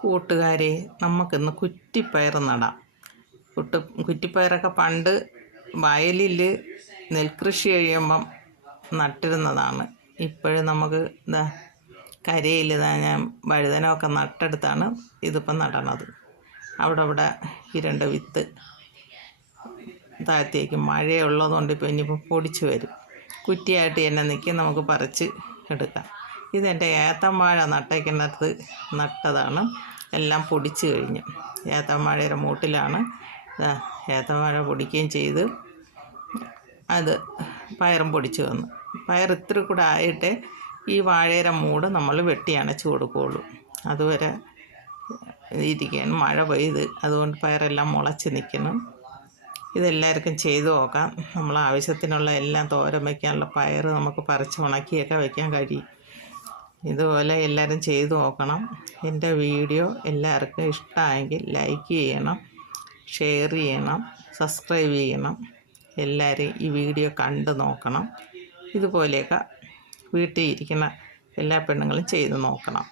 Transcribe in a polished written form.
കൂട്ടുകാരെ, നമുക്കിന്ന് കുറ്റിപ്പയർ നടാം. കുറ്റിപ്പയറൊക്കെ പണ്ട് വയലിൽ നെൽകൃഷി കഴിയുമ്പം നട്ടിരുന്നതാണ്. ഇപ്പോഴും നമുക്ക് കരയിൽ ഞാൻ വഴുതനമൊക്കെ നട്ടെടുത്താണ് ഇതിപ്പം നടണത്. അവിടെ ഈ 2 വിത്ത് താഴത്തേക്ക് മഴയുള്ളതുകൊണ്ട് ഇനിയിപ്പോൾ പൊടിച്ച് വരും. കുറ്റിയായിട്ട് തന്നെ നിൽക്കും, നമുക്ക് പറിച്ച് എടുക്കാം. ഇതെൻ്റെ ഏത്തവാഴ നട്ടേക്കുന്നത് നട്ടതാണ്. എല്ലാം പൊടിച്ച് കഴിഞ്ഞു. ഏത്തവാഴയുടെ മൂട്ടിലാണ് ഏത്തവാഴ പൊടിക്കുകയും ചെയ്ത് അത് പയറും പൊടിച്ച് വന്നു. പയർ ഇത്തിരി കൂടെ ആയിട്ട് ഈ വാഴയുടെ മൂട് നമ്മൾ വെട്ടി അണച്ച് കൊടുക്കുകയുള്ളൂ. അതുവരെ ഇരിക്കാൻ മഴ പെയ്ത് അതുകൊണ്ട് പയറെല്ലാം മുളച്ച് നിൽക്കണം. ഇതെല്ലാവർക്കും ചെയ്തു നോക്കാം. നമ്മൾ ആവശ്യത്തിനുള്ള എല്ലാം തോരൻ വയ്ക്കാനുള്ള പയർ നമുക്ക് പറിച്ച് ഉണക്കിയൊക്കെ വയ്ക്കാൻ കഴിയും. ഇതുപോലെ എല്ലാവരും ചെയ്തു നോക്കണം. എൻ്റെ വീഡിയോ എല്ലാവർക്കും ഇഷ്ടമായെങ്കിൽ ലൈക്ക് ചെയ്യണം, ഷെയർ ചെയ്യണം, സബ്സ്ക്രൈബ് ചെയ്യണം. എല്ലാവരും ഈ വീഡിയോ കണ്ടു നോക്കണം. ഇതുപോലെയൊക്കെ വീട്ടിൽ ഇരിക്കുന്ന എല്ലാ പെണ്ണുങ്ങളും ചെയ്ത് നോക്കണം.